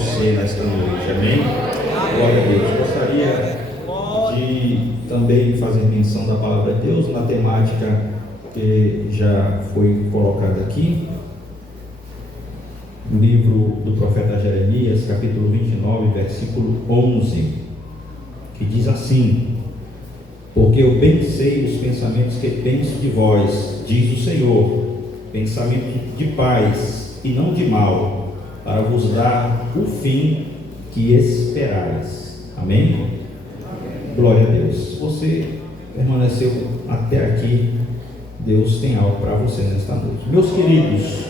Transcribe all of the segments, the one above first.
você nesta noite, amém? Glória a Deus. Gostaria de também fazer menção da palavra de Deus na temática que já foi colocada aqui, no livro do profeta Jeremias, capítulo 29, versículo 11, que diz assim: porque eu bem sei os pensamentos que penso de vós, diz o Senhor, pensamento de paz e não de mal, para vos dar o fim que esperais. Amém? Glória a Deus. Você permaneceu até aqui, Deus tem algo para você nesta noite. Meus queridos,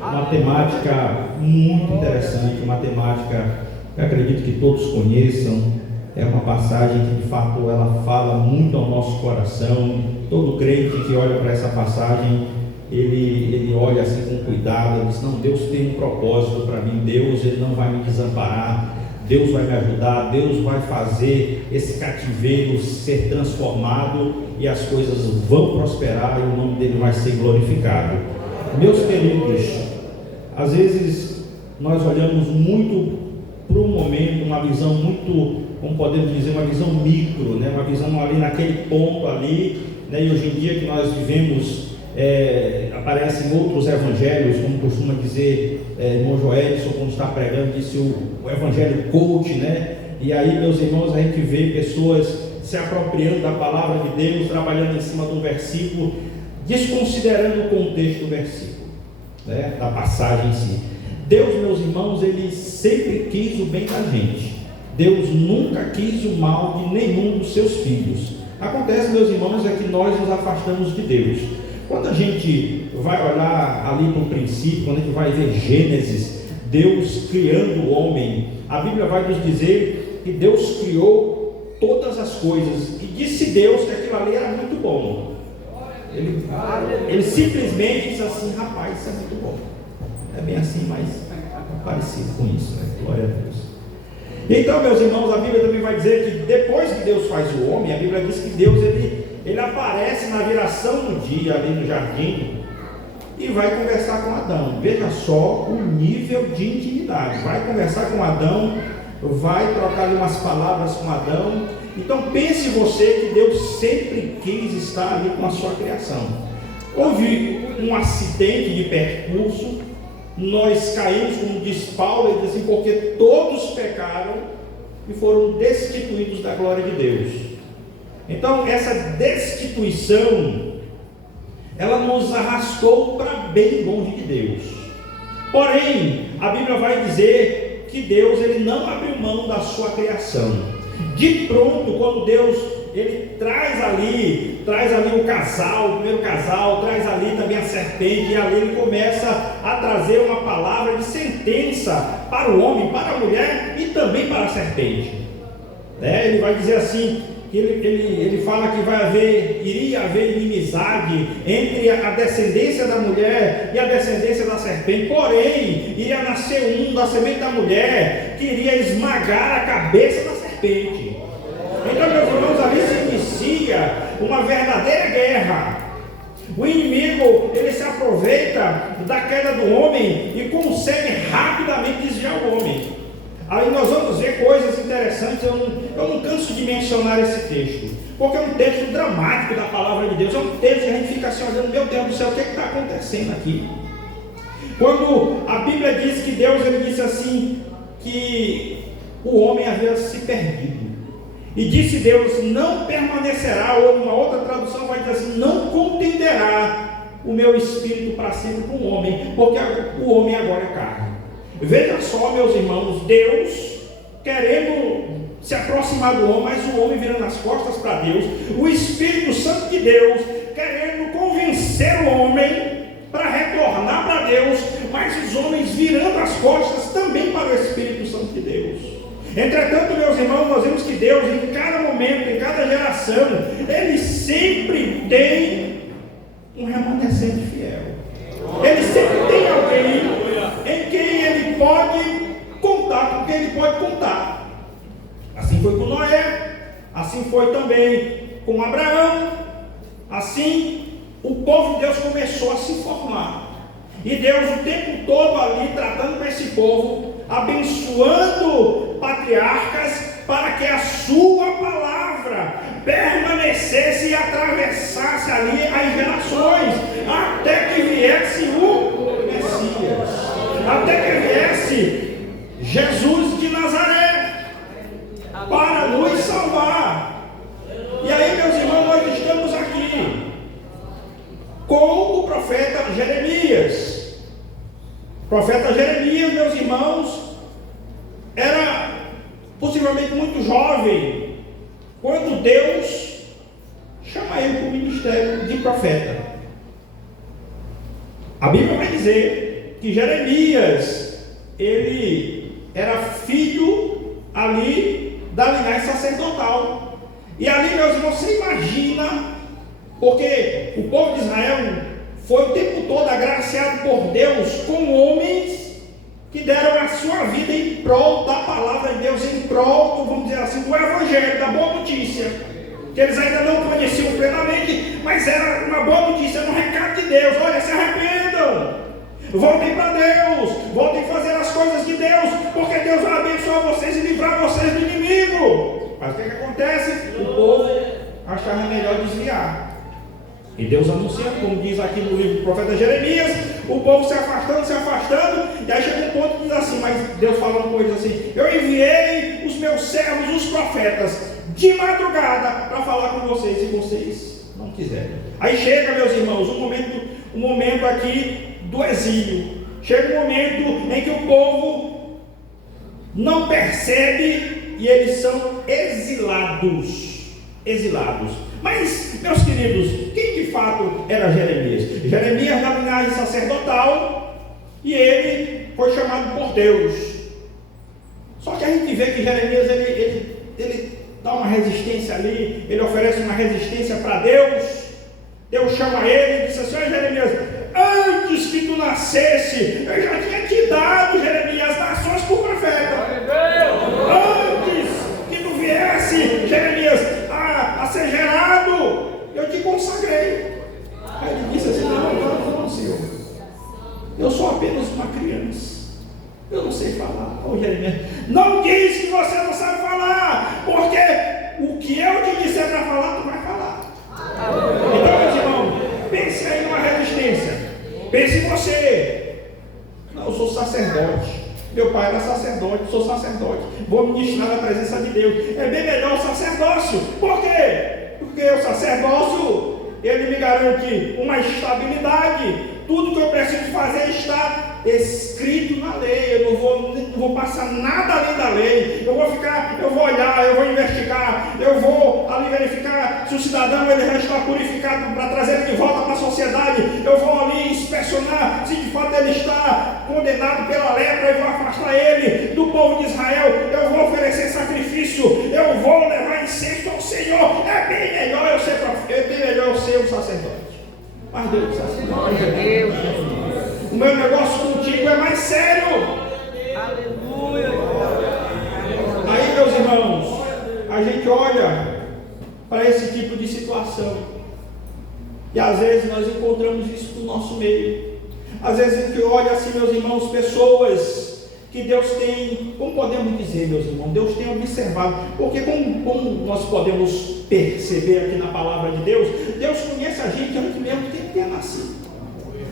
uma temática muito interessante, uma temática que eu acredito que todos conheçam. É uma passagem que de fato ela fala muito ao nosso coração. Todo crente que olha para essa passagem, ele olha assim com cuidado, ele diz: não, Deus tem um propósito para mim, Deus ele não vai me desamparar, Deus vai me ajudar, Deus vai fazer esse cativeiro ser transformado e as coisas vão prosperar e o nome dele vai ser glorificado. Meus queridos, às vezes nós olhamos muito para um momento, uma visão muito, como podemos dizer, uma visão micro, né? Uma visão ali naquele ponto ali, né? E hoje em dia que nós vivemos, aparecem outros evangelhos, como costuma dizer irmão Joelson, quando está pregando, disse o evangelho coach, né? E aí, meus irmãos, a gente vê pessoas se apropriando da palavra de Deus, trabalhando em cima do versículo, desconsiderando o contexto do versículo, né? Da passagem em si. Deus, meus irmãos, ele sempre quis o bem da gente. Deus nunca quis o mal de nenhum dos seus filhos. Acontece, meus irmãos, é que nós nos afastamos de Deus. Quando a gente vai olhar ali para o princípio, quando a gente vai ver Gênesis, Deus criando o homem, a Bíblia vai nos dizer que Deus criou todas as coisas, e disse Deus que aquilo ali era muito bom. Ele simplesmente disse assim: rapaz, isso é muito bom. É bem assim, mas parecido com isso, né? Glória a Deus. Então, meus irmãos, a Bíblia também vai dizer que depois que Deus faz o homem, a Bíblia diz que Deus ele aparece na viração do dia ali no jardim e vai conversar com Adão. Veja só o nível de intimidade. Vai conversar com Adão, vai trocar ali umas palavras com Adão. Então pense você que Deus sempre quis estar ali com a sua criação. Houve um acidente de percurso, nós caímos, como diz Paulo, ele diz assim: porque todos pecaram e foram destituídos da glória de Deus. Então essa destituição, ela nos arrastou para bem longe de Deus. Porém, a Bíblia vai dizer que Deus ele não abriu mão da sua criação. De pronto, quando Deus ele traz ali o casal, o primeiro casal, traz ali também a serpente, e ali ele começa a trazer uma palavra de sentença para o homem, para a mulher e também para a serpente. Ele vai dizer assim, que ele fala que iria haver inimizade entre a descendência da mulher e a descendência da serpente, porém, iria nascer da semente da mulher, que iria esmagar a cabeça da serpente. Então, meus irmãos, ali se inicia uma verdadeira guerra. O inimigo, ele se aproveita da queda do homem e consegue rapidamente desviar o homem. Aí nós vamos ver coisas interessantes. Eu não canso de mencionar esse texto, porque é um texto dramático da palavra de Deus. É um texto que a gente fica assim olhando: meu Deus do céu, o que está acontecendo aqui? Quando a Bíblia diz que Deus ele disse assim, que o homem havia se perdido. E disse Deus: não permanecerá, ou numa outra tradução vai dizer assim: não contenderá o meu espírito para sempre com o homem, porque o homem agora é carne. Veja só, meus irmãos, Deus querendo se aproximar do homem, mas o homem virando as costas para Deus, o Espírito Santo de Deus querendo convencer o homem para retornar para Deus, mas os homens virando as costas também para o Espírito Santo de Deus. Entretanto, meus irmãos, nós vemos que Deus, em cada momento, em cada geração, Ele sempre tem um remanescente fiel. Ele sempre tem alguém em quem Ele pode contar, com quem Ele pode contar. Assim foi com Noé, assim foi também com Abraão. Assim, o povo de Deus começou a se formar. E Deus, o tempo todo ali, tratando com esse povo, abençoando patriarcas para que a sua palavra permanecesse e atravessasse ali as gerações, até que viesse o Messias, até que viesse Jesus de Nazaré para nos salvar. E aí, meus irmãos, nós estamos aqui com o profeta Jeremias. O profeta Jeremias, meus irmãos, era possivelmente muito jovem quando Deus chama ele para o ministério de profeta. A Bíblia vai dizer que Jeremias, ele era filho ali da linhagem sacerdotal. E ali, meus irmãos, você imagina, porque o povo de Israel foi o tempo todo agraciado por Deus com homens que deram a sua vida em prol da palavra de Deus, em prol, vamos dizer assim, do evangelho, da boa notícia, que eles ainda não conheciam plenamente, mas era uma boa notícia, era um recado de Deus. Olha, se arrependam, voltem para Deus, voltem a fazer as coisas de Deus, porque Deus vai abençoar vocês e livrar vocês do inimigo. Mas o que acontece? O povo achava melhor desviar. E Deus anunciando, como diz aqui no livro do profeta Jeremias, o povo se afastando, e aí chega um ponto que diz assim, mas Deus falando coisas assim: eu enviei os meus servos, os profetas, de madrugada para falar com vocês, e vocês não quiserem. Aí chega, meus irmãos, um momento aqui do exílio. Chega um momento em que o povo não percebe e eles são exilados. Mas, meus queridos, quem de fato era Jeremias? Jeremias da linhagem sacerdotal, e ele foi chamado por Deus. Só que a gente vê que Jeremias ele dá uma resistência ali, ele oferece uma resistência para Deus. Deus chama ele e diz assim: olha, Jeremias, antes que tu nascesse, eu já tinha te dado, Jeremias, as nações por profeta. Antes que tu viesse, Jeremias, a ser gerado, eu te consagrei. Aí ele disse assim: não, Senhor, eu sou apenas uma criança, eu não sei falar. Ô Jeremias, não diz que você não sabe falar, porque o que eu te disser para falar, tu vai falar. Então, meus irmãos, pense aí numa resistência. Pense em você. Não, eu sou sacerdote. Meu pai era sacerdote, sou sacerdote. Vou ministrar na presença de Deus. É bem melhor o sacerdócio. Por quê? Porque o sacerdócio, ele me garante uma estabilidade. Tudo que eu preciso fazer está escrito na lei. Eu não vou passar nada além da lei. Eu vou olhar, eu vou investigar, eu vou ali verificar se o cidadão ele já está purificado para trazer ele de volta para a sociedade. Eu vou ali inspecionar se de fato ele está condenado pela lepra e vou afastar ele do povo de Israel. Eu vou oferecer sacrifício, eu vou levar incenso ao Senhor. É bem melhor eu ser profeta, é bem melhor eu ser um sacerdote. Mas Deus, o meu negócio contigo é mais sério. Aleluia. Aí, meus irmãos, a gente olha para esse tipo de situação e às vezes nós encontramos isso no nosso meio. Às vezes a gente olha assim, meus irmãos, pessoas que Deus tem, como podemos dizer, meus irmãos, Deus tem observado, porque como nós podemos perceber aqui na palavra de Deus, Deus conhece a gente antes mesmo de ter nascido.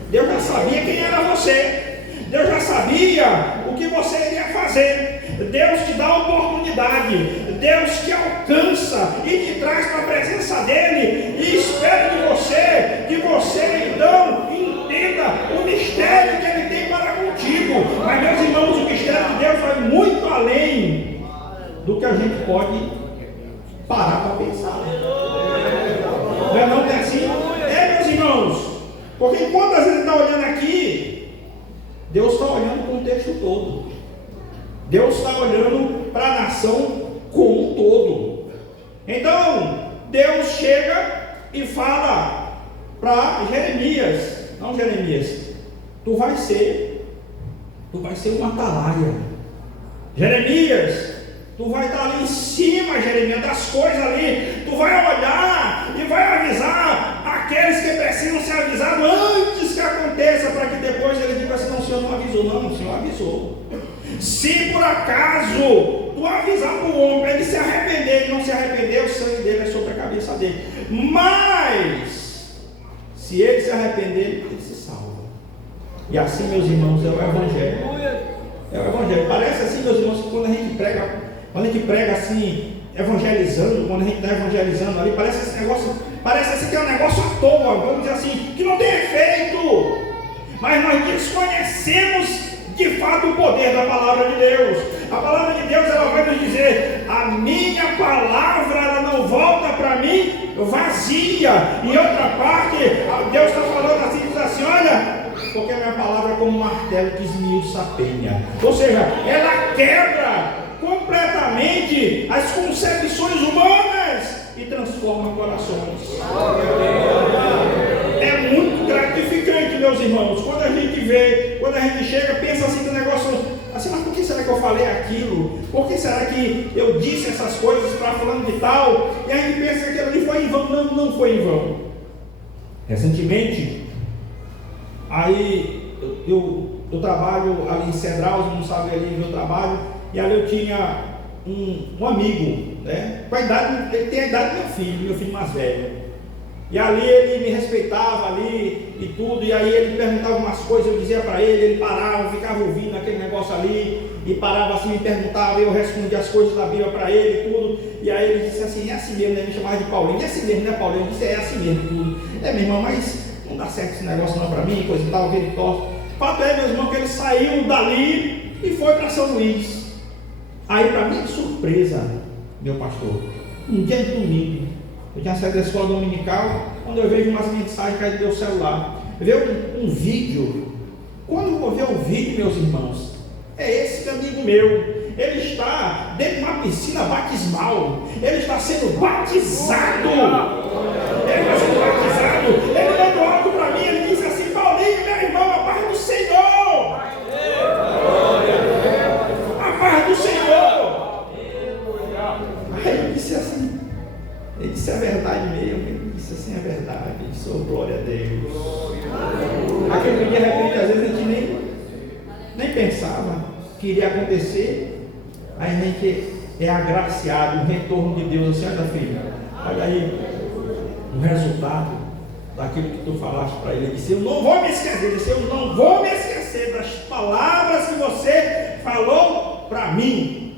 Deus já sabia quem era você, Deus já sabia o que você iria fazer. Deus te dá oportunidade, Deus te alcança e te traz para a presença dele e espera de você, que você então entenda o mistério que ele tem para contigo. Mas, meus irmãos, o mistério de Deus vai muito além do que a gente pode parar para pensar. Não é assim? É, meus irmãos, porque enquanto a gente está olhando aqui, Deus está olhando o contexto todo. Deus está olhando para a nação como um todo. Então, Deus chega e fala para Jeremias: não, Jeremias, tu vai ser uma atalaia. Jeremias, tu vai estar ali em cima, Jeremias, das coisas ali. Tu vai olhar e vai avisar aqueles que precisam ser avisados antes que aconteça, para que depois ele diga assim: não, o Senhor não avisou. Não, o Senhor avisou. Se por acaso tu avisar para o homem para ele se arrepender, ele não se arrepender, o sangue dele é sobre a cabeça dele. Mas, se ele se arrepender, ele se salva. E assim, meus irmãos, é o Evangelho. É o Evangelho. Parece assim, meus irmãos, que quando a gente prega assim, evangelizando, quando a gente está evangelizando ali, parece assim que é um negócio à toa, vamos dizer assim, que não tem efeito. Mas nós desconhecemos de fato o poder da palavra de Deus. A palavra de Deus, ela vai nos dizer: a minha palavra, ela não volta para mim vazia. E outra parte, Deus está falando assim, diz assim: olha, porque a minha palavra é como um martelo que esmiuça a penha. Ou seja, ela quebra completamente as concepções humanas e transforma corações. É muito gratificante, meus irmãos, quando a gente vê, quando a gente chega, pensa assim do negócio, assim, mas por que será que eu falei aquilo? Por que será que eu disse essas coisas para falando de tal? E a gente pensa que aquilo ali foi em vão. Não foi em vão. Recentemente, aí eu trabalho ali em Cedral, você não sabe ali meu trabalho, e ali eu tinha um amigo, né? Com a idade, ele tem a idade do meu filho mais velho. E ali ele me respeitava ali e tudo, e aí ele perguntava umas coisas, eu dizia para ele parava, ficava ouvindo aquele negócio ali, e parava assim, me perguntava, eu respondia as coisas da Bíblia para ele e tudo, e aí ele disse assim: é assim mesmo, né? Ele me chamava de Paulinho, é assim mesmo, né, Paulinho? Eu disse: é assim mesmo tudo. É, meu irmão, mas não dá certo esse negócio não para mim, coisa e tal, que ele torce. Fato é, meu irmão, que ele saiu dali e foi para São Luís. Aí, para minha surpresa, meu pastor, um dia de domingo, eu tinha saído da escola dominical, quando eu vejo umas mensagens caídas do meu celular, veio um vídeo. Quando eu vou ver o vídeo, meus irmãos, é esse amigo meu. Ele está dentro de uma piscina batismal, ele está sendo batizado. Ele está sendo batizado. Ele mandou algo para mim, ele disse assim: Paulinho, meu irmão, a paz do Senhor. A paz do Senhor. Aí eu disse assim, ele disse: é verdade mesmo. Ele disse assim: é verdade. Ele disse: oh, glória a Deus. Aquele que de repente, às vezes a gente nem pensava que iria acontecer. Aí a gente é agraciado, o retorno de Deus assim: olha, filho, olha aí o resultado daquilo que tu falaste para ele. Ele disse: eu não vou me esquecer. Ele disse: eu não vou me esquecer das palavras que você falou para mim.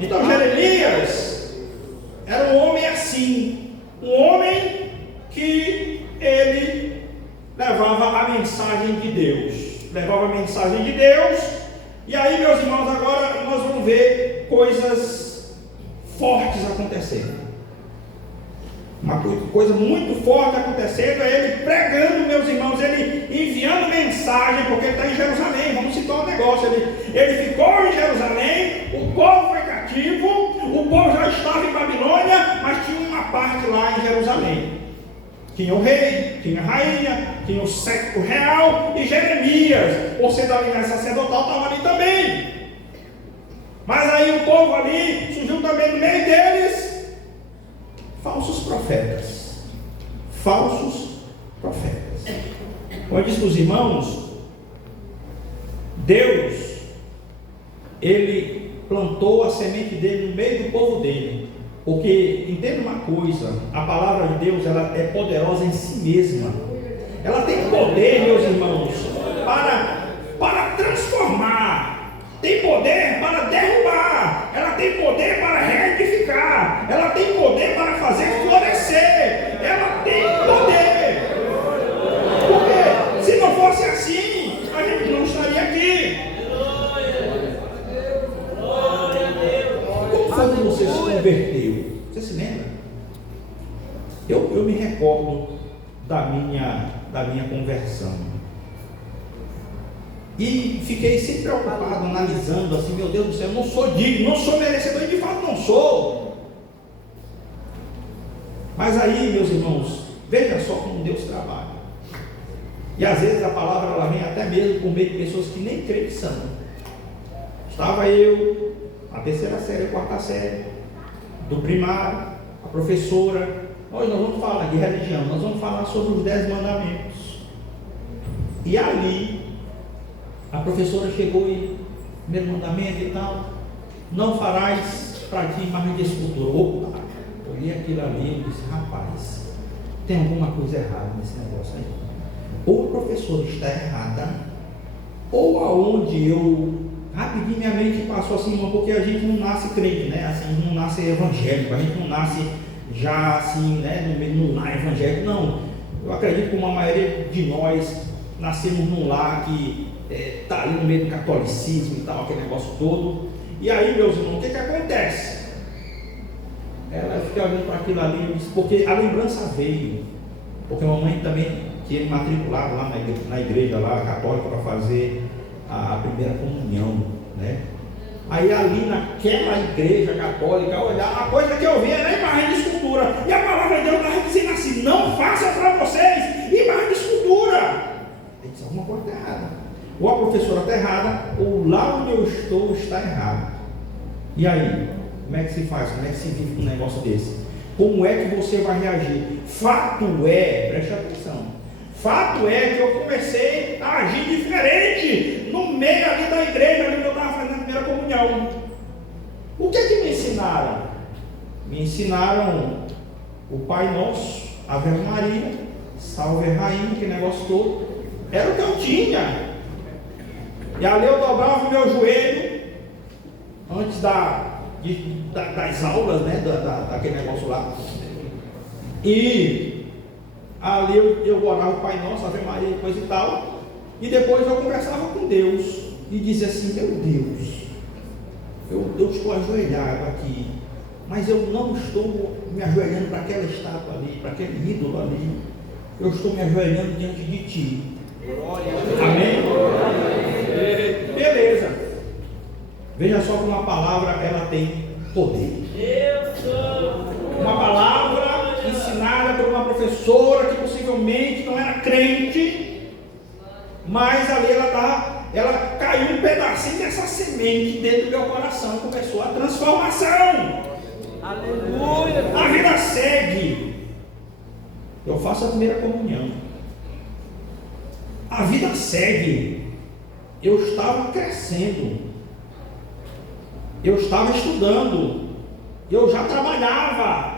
Então Jeremias era um homem assim, um homem que ele levava a mensagem de Deus, e aí, meus irmãos, agora nós vamos ver coisas fortes acontecendo. Uma coisa muito forte acontecendo é ele pregando, meus irmãos, ele enviando mensagem, porque ele está em Jerusalém. Vamos citar um negócio: ele ficou em Jerusalém, o povo foi cativo, o povo já estava em Babilônia, mas tinha uma parte lá em Jerusalém. Tinha o rei, tinha a rainha, tinha o séquito real, e Jeremias, por ser da linhagem sacerdotal, estava ali também. Mas aí o povo ali, surgiu também no meio deles falsos profetas. Como eu disse para os irmãos, Deus, ele plantou a semente dele no meio do povo dele. Porque, entenda uma coisa, a palavra de Deus, ela é poderosa em si mesma. Ela tem poder, meus irmãos, para transformar. Tem poder para derrubar. Ela tem poder para reedificar. Ela tem poder para fazer florescer. Ela tem poder. Porque se não fosse assim, a gente não estaria aqui. Como foi que você se converteu? Você se lembra? Eu me recordo da minha conversão. E fiquei sempre preocupado, analisando assim: meu Deus do céu, eu não sou digno, não sou merecedor, e de fato não sou. Mas aí, meus irmãos, veja só como Deus trabalha. E às vezes a palavra ela vem até mesmo por meio de pessoas que nem creem que são. Estava eu, a terceira série, a quarta série, do primário, a professora. Hoje nós vamos falar de religião, nós vamos falar sobre os 10 mandamentos. E ali, a professora chegou e primeiro mandamento e tal, não farás para ti imagem de escultura. Opa, olhei aquilo ali e disse, rapaz, tem alguma coisa errada nesse negócio aí. Ou a professora está errada, ou aonde eu, rapidinho minha mente passou assim, irmão, porque a gente não nasce crente, né? Assim, a gente não nasce evangélico, a gente não nasce já assim, né, no lar evangélico, não. Eu acredito que uma maioria de nós nascemos num lar que está ali no meio do catolicismo e tal, aquele negócio todo. E aí, meus irmãos, o que acontece? Ela fica olhando para aquilo ali, porque a lembrança veio, porque a mamãe também tinha me matriculado lá na igreja lá, católica, para fazer a primeira comunhão, né? Aí ali naquela igreja católica, olha, a coisa que eu vi era a imagem de escultura, e a palavra de Deus estava dizendo assim, não faça para vocês imagem de escultura. Ele disse, alguma coisa está errada, ou a professora está errada, ou lá onde eu estou está errado. E aí, como é que se faz? Como é que se vive um negócio desse? Como é que você vai reagir? Fato é, preste atenção, fato é que eu comecei a agir diferente no meio ali da igreja, ali que eu estava fazendo a primeira comunhão. O que é que me ensinaram? Me ensinaram o Pai Nosso, Ave Maria, Salve Rainha, que negócio todo. Era o que eu tinha. E ali eu dobrava o meu joelho antes das aulas, né, daquele negócio lá. E ali eu orava o Pai Nosso, Ave Maria, coisa e tal. E depois eu conversava com Deus e dizia assim, meu Deus, eu estou ajoelhado aqui, mas eu não estou me ajoelhando para aquela estátua ali, para aquele ídolo ali. Eu estou me ajoelhando diante de Ti. Amém? Beleza. Veja só como a palavra ela tem poder. Uma palavra ensinada por uma professora que possivelmente não era crente, mas ali ela caiu um pedacinho dessa semente dentro do meu coração e começou a transformação. Aleluia. A vida segue. Eu faço a primeira comunhão. A vida segue. Eu estava crescendo. Eu estava estudando. Eu já trabalhava.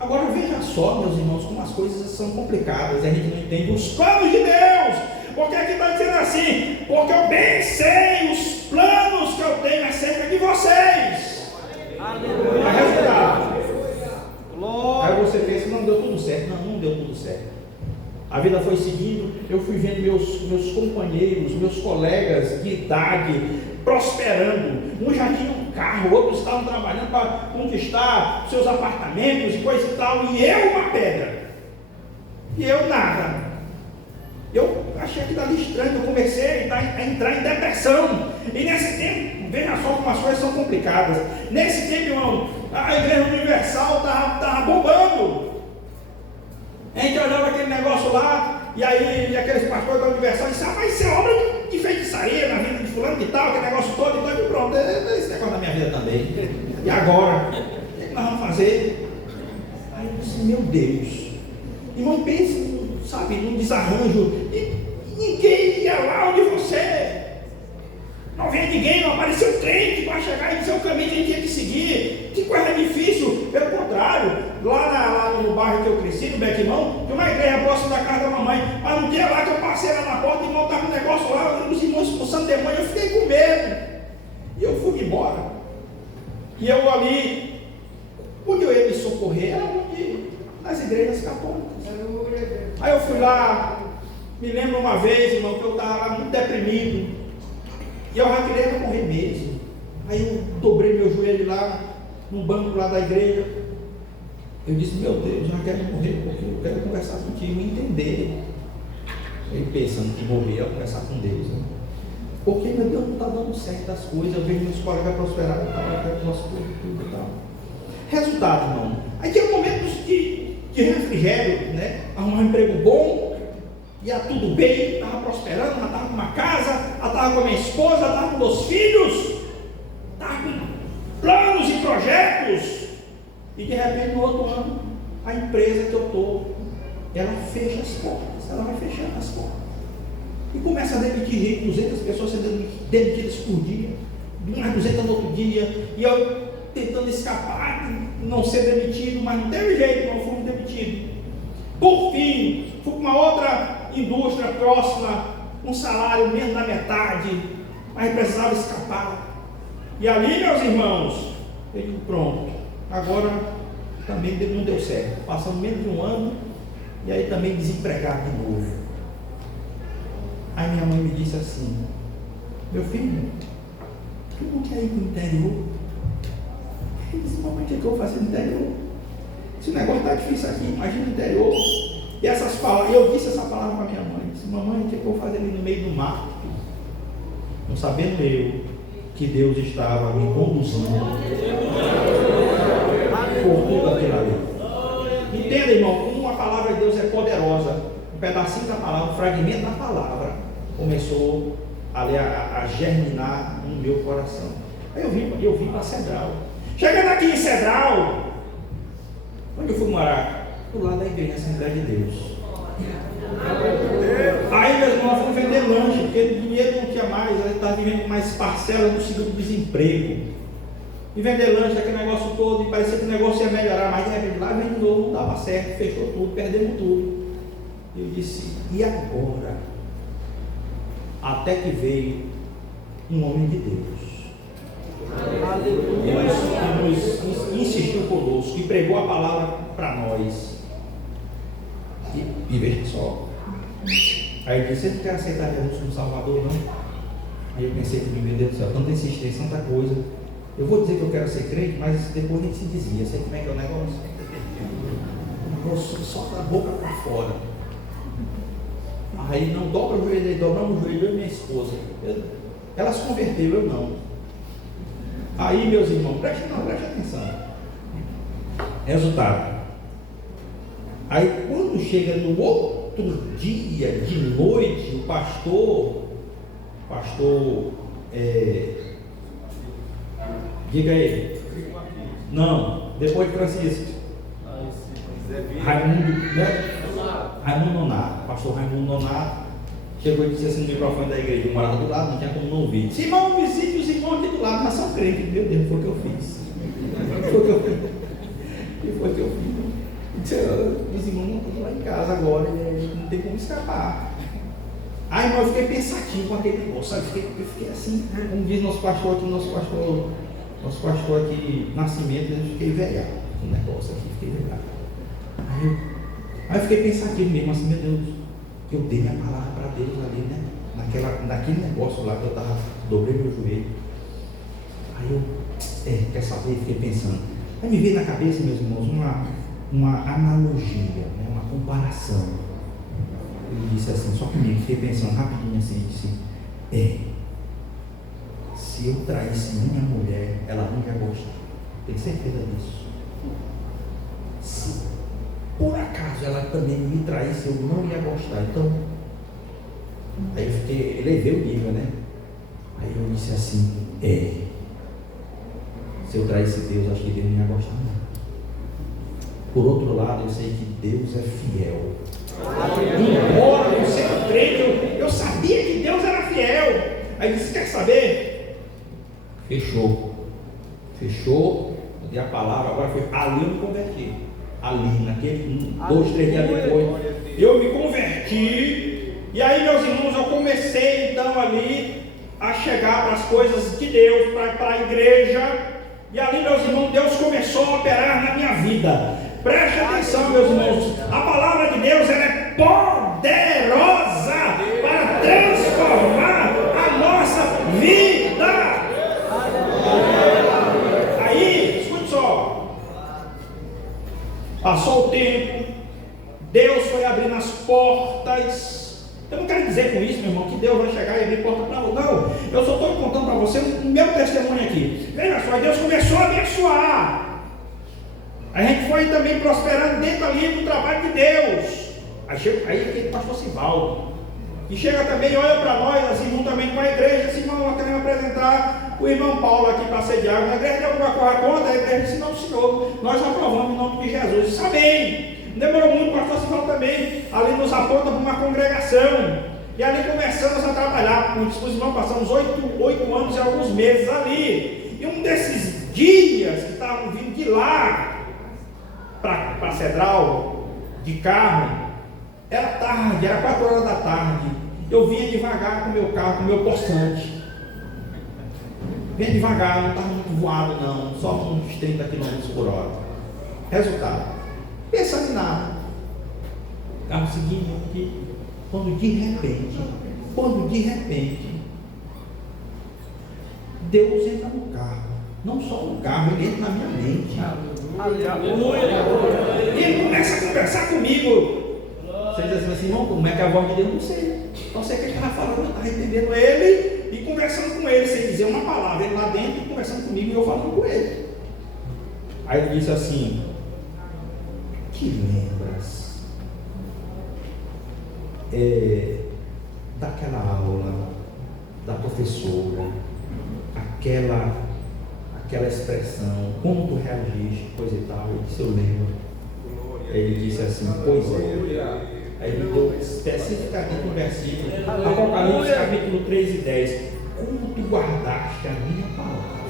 Agora veja só, meus irmãos, como as coisas são complicadas. A gente não entende os planos de Deus. Porque aqui está dizendo assim, porque eu bem sei os planos que eu tenho acerca de vocês. Aleluia. Vai resultar. Glória. Aí você pensa, não deu tudo certo. Não deu tudo certo. A vida foi seguindo, eu fui vendo meus companheiros, meus colegas de idade prosperando. Uns já tinham um carro, outros estavam trabalhando para conquistar seus apartamentos e coisa e tal, e eu uma pedra. E eu nada. Eu achei aquilo ali estranho, eu comecei a entrar em depressão. E nesse tempo, veja só como as coisas são complicadas. Nesse tempo, irmão, a Igreja Universal estava bombando. A gente olhava aquele negócio lá, e aí aqueles pastores da Universal disseram, mas isso é obra de feitiçaria na vida de fulano e tal, aquele negócio todo, então pronto, esse negócio da minha vida também. E agora? O que nós vamos fazer? Aí eu disse, meu Deus, irmão, pense, sabe, num desarranjo, e ninguém ia lá onde você. Não veio ninguém, não apareceu crente para chegar e dizer o caminho que a gente tinha que seguir. Que coisa difícil. Pelo contrário, lá no bairro que eu cresci, no Bequimão, tinha uma igreja próxima da casa da mamãe. Mas no dia lá que eu passei lá na porta, o irmão estava um negócio lá, os irmãos expulsando demônio, eu fiquei com medo. E eu fui embora. E eu ali, onde eu ia me socorrer, era nas igrejas católicas. Aí eu fui lá, me lembro uma vez, irmão, que eu estava lá muito deprimido. E eu já queria morrer mesmo. Aí eu dobrei meu joelho lá, no banco lá da igreja. Eu disse, meu Deus, já quero morrer, porque eu quero conversar contigo e entender. Ele pensando que morrer é conversar com Deus, né? Porque, meu Deus, não está dando certo as coisas, eu vejo meus colegas prosperar, eu quero que nós tudo e tal. Resultado, irmão. Aí tem momentos de refrigério, né? Arrumar um emprego bom, ia tudo bem, estava prosperando, já estava com uma casa, já estava com a minha esposa, já estava com 2 filhos, estava com planos e projetos. E de repente no outro ano, a empresa que eu estou, ela fecha as portas, ela vai fechando as portas. E começa a demitir gente, 200 pessoas sendo demitidas por dia. mais 200 no outro dia, e eu tentando escapar, não ser demitido, mas não teve jeito, não fui demitido. Por fim, fui para uma outra indústria próxima, um salário menos da metade, mas precisava escapar. E ali, meus irmãos, eu digo, pronto, agora também não deu certo. Passando menos de um ano, e aí também desempregado de novo. Aí minha mãe me disse assim: meu filho, tu não quer ir para o interior? Eu disse: mamãe, o que eu vou fazer no interior? Se o negócio está difícil aqui, imagina o interior. E essas palavras, eu disse essa palavra para minha mãe: disse, mamãe, o que eu vou fazer ali no meio do mato? Não sabendo eu que Deus estava me conduzindo por tudo aquilo ali. Entenda, irmão, como a palavra de Deus é poderosa. Um pedacinho da palavra, um fragmento da palavra começou a germinar no meu coração. Aí eu vim para Cedral. Chegando aqui em Cedral, onde eu fui morar? Do lado da igreja Assembleia de Deus. Aí meus irmãos foram vender lanche, porque o dinheiro não tinha mais, ele estava vivendo mais parcelas do seguro-desemprego. E vender lanche, aquele negócio todo, e parecia que o negócio ia melhorar, mas de repente lá vem de novo, não dava certo, fechou tudo, perdemos tudo. E eu disse: e agora? Até que veio um homem de Deus. Nos insistiu conosco e pregou a palavra para nós. E veja só. Aí ele disse: você não quer aceitar Jesus como Salvador, não? Aí eu pensei comigo: meu Deus do céu, tanta insistência, tanta coisa. Eu vou dizer que eu quero ser crente, mas depois a gente se dizia. Sei como é que é o negócio? O negócio solta a boca para fora. Aí não dobra o joelho, dobramos o joelho, eu e minha esposa. Ela se converteu, eu não. Aí, meus irmãos, preste atenção. Resultado. Aí quando chega no outro dia, de noite, o pastor, diga aí. Não, depois de Francisco. Raimundo, né? Raimundo Nonato, pastor Raimundo Nonato, chegou e disse assim no microfone da igreja, eu morava do lado, não tinha como não ouvir. Disse: irmão, visite os irmãos aqui do lado, mas são crentes. Meu Deus, foi o que eu fiz. Foi o que eu fiz. Os irmãos não estão lá em casa agora, não tem como escapar. Aí, irmão, eu fiquei pensativo com aquele negócio, sabe? Eu fiquei assim, como diz nosso pastor aqui, Nascimento, eu fiquei velhado com o negócio aqui, fiquei velhado. Aí eu fiquei pensativo mesmo, assim, meu Deus, que eu dei minha palavra para Deus ali, né? Naquele negócio lá que eu estava, dobrei meu joelho. Aí eu, quer saber? Fiquei pensando. Aí me veio na cabeça, meus irmãos, uma analogia, né? Uma comparação. Ele disse assim, só comigo, fiquei pensando rapidinho assim, disse: se eu traísse minha mulher, ela não ia gostar. Tenho certeza disso. Se por acaso ela também me traísse, eu não ia gostar. Então, aí eu elevei o nível, né? Aí eu disse assim: se eu traísse Deus, acho que Deus não ia gostar, não. Por outro lado, eu sei que Deus é fiel. Embora eu seja crente, eu sabia que Deus era fiel. Aí disse: quer saber? Fechou, eu dei a palavra, agora foi ali eu me converti. Ali, naquele 2, 3 dias depois, eu me converti. E aí, meus irmãos, eu comecei então ali a chegar para as coisas de Deus, para a igreja. E ali, meus irmãos, Deus começou a operar na minha vida. Preste atenção, meus irmãos, a palavra de Deus ela é poderosa para transformar a nossa vida. Aí, escute só. Passou o tempo, Deus foi abrindo as portas. Eu não quero dizer com isso, meu irmão, que Deus vai chegar e abrir porta para você. Não, eu só estou contando para você o meu testemunho aqui. Veja só, Deus começou a abençoar. A gente foi também prosperando dentro ali do trabalho de Deus. Aí aquele pastor Sivaldo, que chega também e olha para nós, assim, juntamente com a igreja, assim: irmão, nós queremos apresentar o irmão Paulo aqui para sediar. A igreja tem alguma coisa contra? A igreja disse: não, senhor, nós aprovamos em nome de Jesus. Disse: amém. Não demorou muito, o pastor Sivaldo também ali nos aponta para uma congregação. E ali começamos a trabalhar, com os irmãos passamos 8 anos e alguns meses ali. E um desses dias que estavam vindo de lá para a Cedral, de carro, era tarde, era 4 horas da tarde. Eu vinha devagar com o meu carro, com o meu possante. Vinha devagar, não estava muito voado não, só uns 30 km por hora. Resultado, pensando em nada. Carro seguindo aqui, quando de repente, Deus entra no carro. Não só no carro, ele entra na minha mente. E ele começa a conversar comigo. Você diz assim, irmão, como é que é a voz de Deus? Não sei. Não sei o que ele estava falando, eu estava entendendo ele e conversando com ele, sem dizer uma palavra. Ele lá dentro conversando comigo e eu falando com ele. Aí ele disse assim: te lembras daquela aula da professora, aquela expressão, como tu reagiste, coisa e tal? Eu disse: eu lembro. Aí ele disse assim: pois é. Aí ele deu especificamente um versículo, Apocalipse capítulo 3 e 10. Como tu guardaste a minha palavra,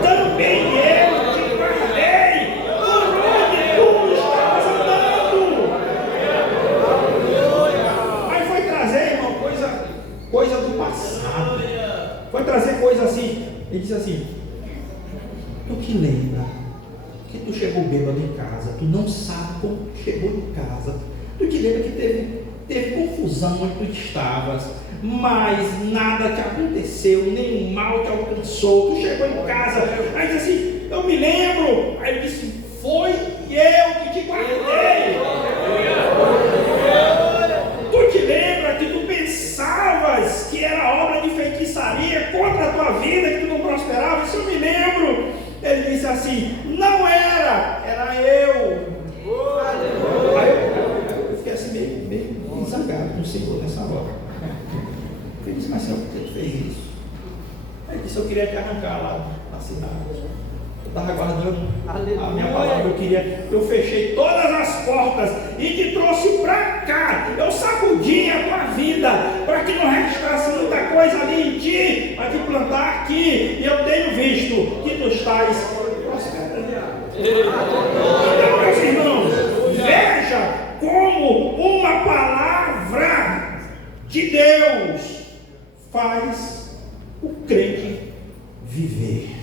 também eu te guardei por onde tu estavas andando. Aí foi trazer, irmão, coisa do passado. Foi trazer coisa assim. Ele disse assim: tu te lembra que tu chegou bêbado em casa, tu não sabe como tu chegou em casa. Tu te lembra que teve confusão onde tu estavas, mas nada te aconteceu, nenhum mal te alcançou. Tu chegou em casa, aí disse assim: eu me lembro. Aí ele disse: foi eu que te guardei. Tu te lembra que tu pensavas que era obra de feitiçaria contra a tua vida, que tu não prosperava? Isso eu me lembro. Ele disse assim: não era eu. Aí eu fiquei assim meio zangado com o Senhor nessa hora. Ele disse: mas Senhor, por que tu fez isso? Aí ele disse: eu queria te arrancar lá da cidade. Eu estava guardando a minha palavra, eu fechei todas as portas e te trouxe para cá. Eu sacudi a tua vida para que não restasse muita coisa ali em ti, para te plantar aqui. E eu tenho visto que tu estás prosperando. Então, meus irmãos, veja como uma palavra de Deus faz o crente viver.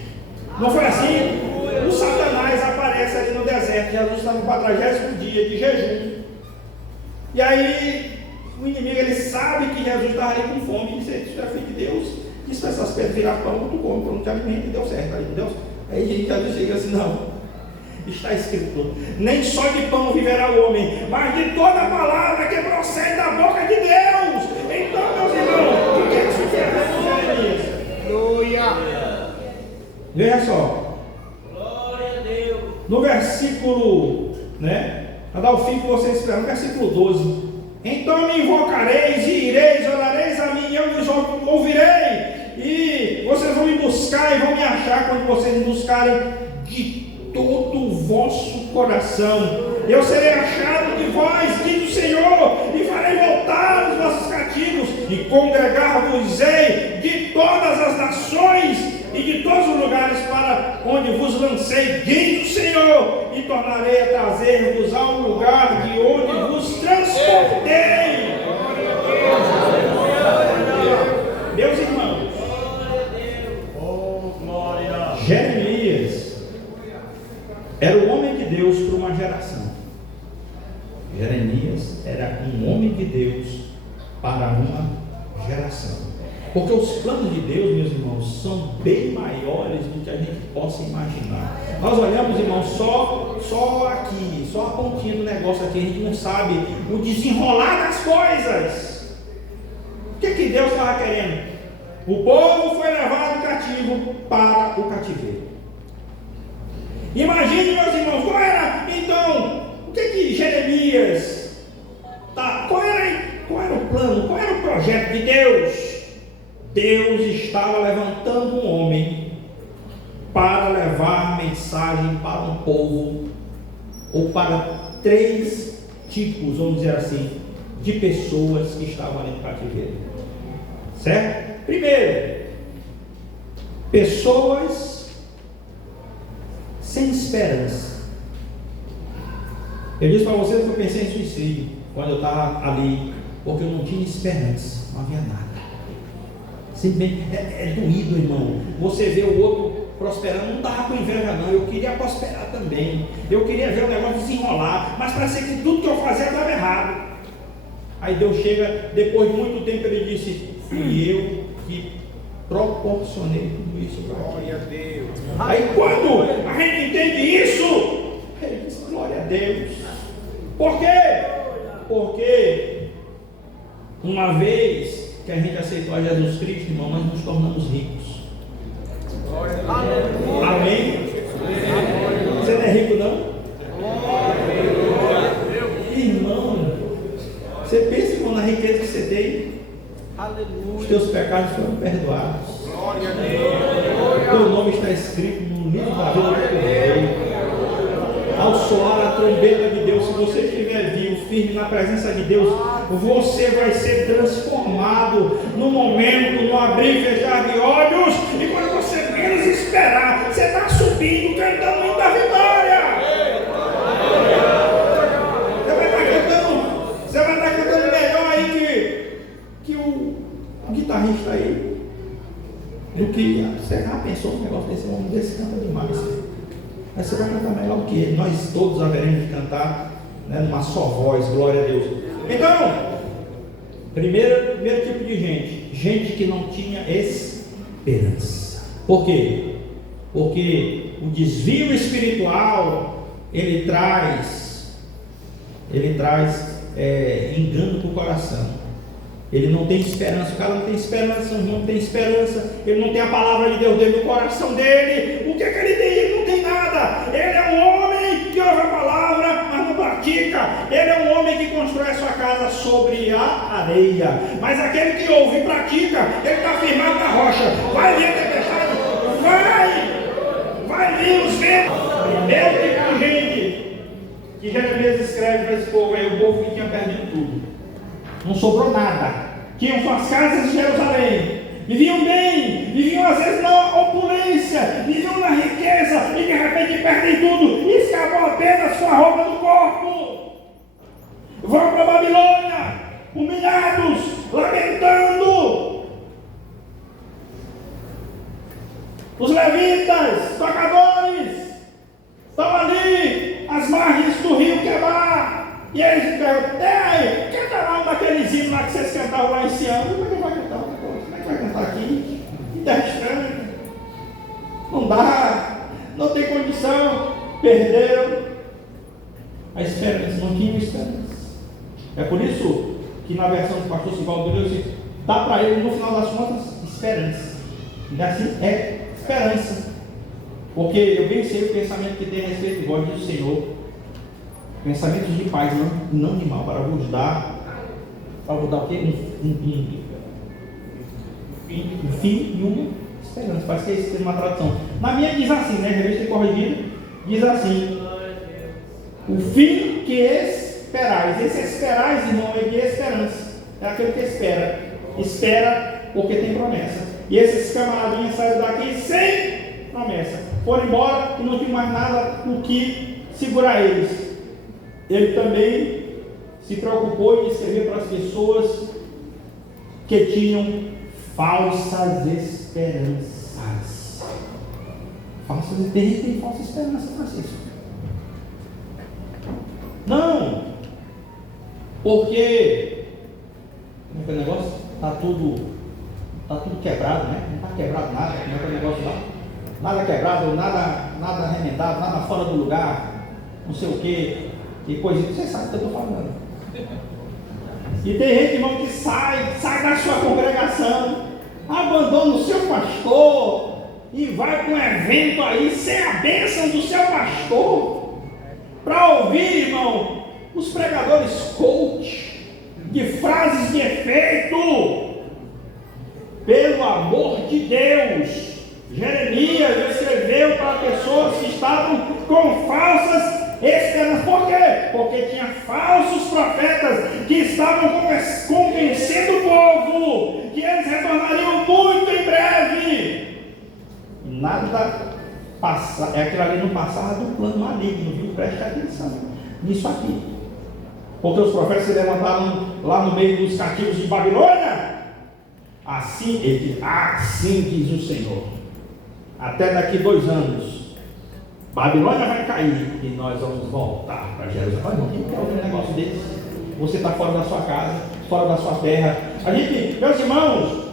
Não foi assim? O Satanás aparece ali no deserto. Jesus está no 40º dia de jejum. E aí o inimigo, ele sabe que Jesus estava ali com fome. Ele disse: isso é filho de Deus, disse para essas pedras virar pão, tu come, não te alimenta. E deu certo aí, Deus. Aí Jesus chega assim: não, está escrito, nem só de pão viverá o homem, mas de toda a palavra que procede da boca de Deus. Então, meus irmãos, o que é isso que é Jeremias? Aleluia! Veja só, glória a Deus. No versículo, para dar o fim que vocês esperam, no versículo 12: então me invocareis e ireis, orareis a mim, e eu vos ouvirei, e vocês vão me buscar e vão me achar quando vocês me buscarem de todo o vosso coração. Eu serei achado de vós, diz o Senhor, e farei voltar os vossos cativos, e congregar-vos-ei de todas as nações e de todos os lugares para onde vos lancei, diz o Senhor, e tornarei a trazer-vos ao lugar de onde vos transportei. Meus irmãos, Jeremias era o homem de Deus para uma geração. Jeremias era um homem de Deus para uma geração. Porque os planos de Deus, meus irmãos, são bem maiores do que a gente possa imaginar. Nós olhamos, irmãos, só aqui, só a pontinha do negócio aqui, a gente não sabe o desenrolar das coisas. O que Deus estava querendo? O povo foi levado cativo para o cativeiro. Imagine, meus irmãos, qual era, então, o que Jeremias, qual era o plano, qual era o projeto de Deus? Deus estava levantando um homem para levar mensagem para um povo, ou para 3 tipos, vamos dizer assim, de pessoas que estavam ali no cativeiro. Certo? Primeiro, pessoas sem esperança. Eu disse para vocês que eu pensei em suicídio quando eu estava ali, porque eu não tinha esperança, não havia nada. É doído, irmão. Você vê o outro prosperando, não estava com inveja não, eu queria prosperar também, eu queria ver o negócio desenrolar, mas parecia que tudo que eu fazia estava errado. Aí Deus chega, depois de muito tempo, ele disse: fui eu que proporcionei tudo isso. Glória a Deus. Aí quando a gente entende isso, ele diz: glória a Deus. Por quê? Porque uma vez que a gente aceitou a Jesus Cristo, irmão, nós nos tornamos ricos. Amém? Você não é rico não? Irmão, você pensa na riqueza que você tem? Os teus pecados foram perdoados. O teu nome está escrito no livro da vida do Cordeiro. Ao soar a trombeta de Deus, se você estiver vivo, firme na presença de Deus, você vai ser transformado no momento, no abrir e fechar de olhos, e quando você menos esperar, você está subindo, cantando o hino da vitória. Você vai estar cantando melhor aí que o guitarrista aí, do que você já pensou um negócio desse, homem desse canta demais. Mas você vai cantar melhor do que ele. Nós todos haveremos de cantar, né, numa só voz, glória a Deus. Então, primeiro tipo de gente que não tinha esperança. Por quê? Porque o desvio espiritual ele traz engano para o coração. Ele não tem esperança, o cara não tem esperança, o irmão não tem esperança, ele não tem a palavra de Deus dentro do coração dele. O que é que ele tem? Ele não tem nada. Ele é um homem que ouve a palavra, mas não pratica. Ele é um homem que constrói a sua casa sobre a areia. Mas aquele que ouve e pratica, ele está firmado na rocha. Vai vir a tempestade, vai vir os ventos. Primeiro tipo de gente que Jeremias escreve para esse povo aí, o povo que tinha perdido tudo. Não sobrou nada. Tinham suas casas em Jerusalém. Viviam bem. Viviam às vezes na opulência. Viviam na riqueza. E de repente perdem tudo. E escapam apenas com a roupa do corpo. Vão para a Babilônia. Humilhados. Lamentando. Os levitas, tocadores, estão ali às margens do rio Quebar. E aí a gente pergunta: ei, canta lá daqueles hinos lá que vocês cantavam lá em Sião. Como é que vai cantar? Como é que vai cantar aqui? Que terra estranha. Não dá, não tem condição. Perderam a esperança, não tinham esperança. É por isso que na versão do pastor Sivaldo Deus dá para ele, no final das contas, esperança. E assim é esperança. Porque eu bem sei o pensamento que tem a respeito de vós, diz o Senhor. Pensamentos de paz, não de mal, para vos dar o quê? Um fim e uma esperança. Parece que isso tem uma tradução. Na minha diz assim, né? Revista corrigida, diz assim: o fim que esperais. Esse esperais, irmão, é de esperança. É aquele que espera. Espera porque tem promessa. E esses camaradinhas saíram daqui sem promessa. Foram embora e não tinha mais nada no que segurar eles. Ele também se preocupou em escrever para as pessoas que tinham falsas esperanças. Falsas, tem falsa esperança, Francisco. Não, porque como é que é o negócio? Está tudo quebrado, né? Não está quebrado nada, como é que é o negócio lá? Nada quebrado, nada remendado, nada fora do lugar, não sei o que. E coisa que você sabe o que eu estou falando. E tem gente, irmão, que sai da sua congregação, abandona o seu pastor e vai para um evento aí sem a bênção do seu pastor, para ouvir, irmão, os pregadores coach, de frases de efeito. Pelo amor de Deus, Jeremias escreveu para pessoas que estavam com falsas esperança. Por quê? Porque tinha falsos profetas que estavam convencendo o povo que eles retornariam muito em breve. Nada passa, aquilo ali não passava do plano maligno, viu? Preste atenção nisso aqui. Porque os profetas se levantaram lá no meio dos cativos de Babilônia. Assim diz o Senhor, até daqui 2 anos, Babilônia vai cair e nós vamos voltar para Jerusalém. Olha, irmão, quem quer ouvir um negócio desse? Você está fora da sua casa, fora da sua terra. Meus irmãos,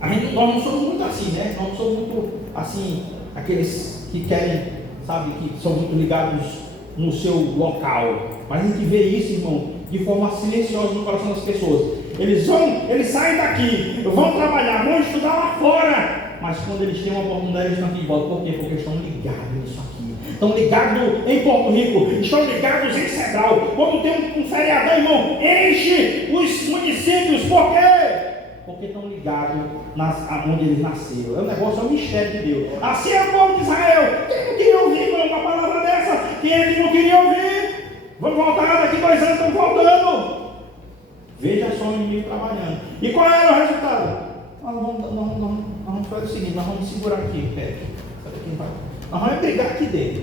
nós não somos muito assim, né? Nós não somos muito assim, aqueles que querem, sabe, que são muito ligados no seu local. Mas a gente vê isso, irmão, de forma silenciosa no coração das pessoas. Eles saem daqui, vão trabalhar, vão estudar lá fora, mas quando eles têm uma oportunidade, eles estão aqui de volta. Por quê? Porque eles estão ligados nisso aqui, estão ligados em Porto Rico, estão ligados em Cedral. Quando tem um feriadão, irmão, enche os municípios. Por quê? Porque estão ligados onde eles nasceram. É um negócio, é um mistério de Deus. Assim é o povo de Israel. Quem não queria ouvir, irmão, uma palavra dessa? Quem é que não queria ouvir? Vamos voltar daqui 2 anos, estão voltando. Veja só o inimigo trabalhando. E qual era o resultado? Nós vamos fazer o seguinte: nós vamos segurar aqui, nós vamos brigar aqui dentro.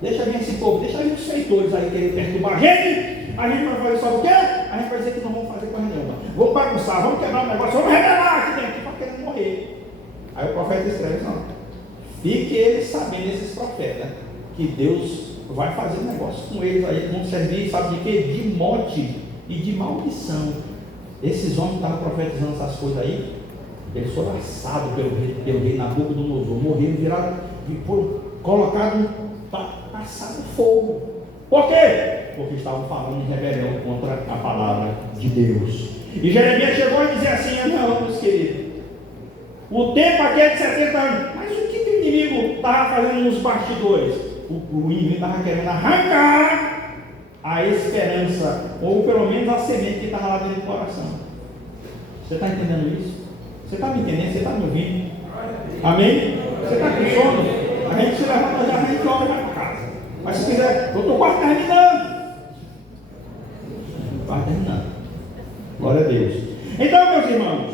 Deixa vir esse povo, deixa vir os feitores aí querendo perturbar a gente vai fazer só o quê? A gente vai dizer que não vamos fazer coisa nenhuma. Vamos bagunçar, vamos quebrar o negócio, vamos rebelar aqui dentro, para querendo morrer. Aí o profeta escreve: não, fique eles sabendo, esses profetas, que Deus vai fazer um negócio com eles aí, vão servir, sabe de quê? De morte e de maldição. Esses homens que estavam profetizando essas coisas aí, eles foram assados pelo rei Nabucodonosor, morreram, viraram, colocados para passar no fogo. Por quê? Porque estavam falando em rebelião contra a palavra de Deus. E Jeremias chegou e dizia assim: não, meus queridos, o tempo aqui é de 70 anos. Mas o que o inimigo estava fazendo nos bastidores? O inimigo estava querendo arrancar a esperança, ou pelo menos a semente que estava lá dentro do coração. Você está entendendo isso? Você está me entendendo? Você está me ouvindo? Amém? Você está com sono? A gente se levanta já, a gente olha e vai para casa. Mas se quiser, eu estou quase terminando. Quase terminando. Glória a Deus. Então, meus irmãos,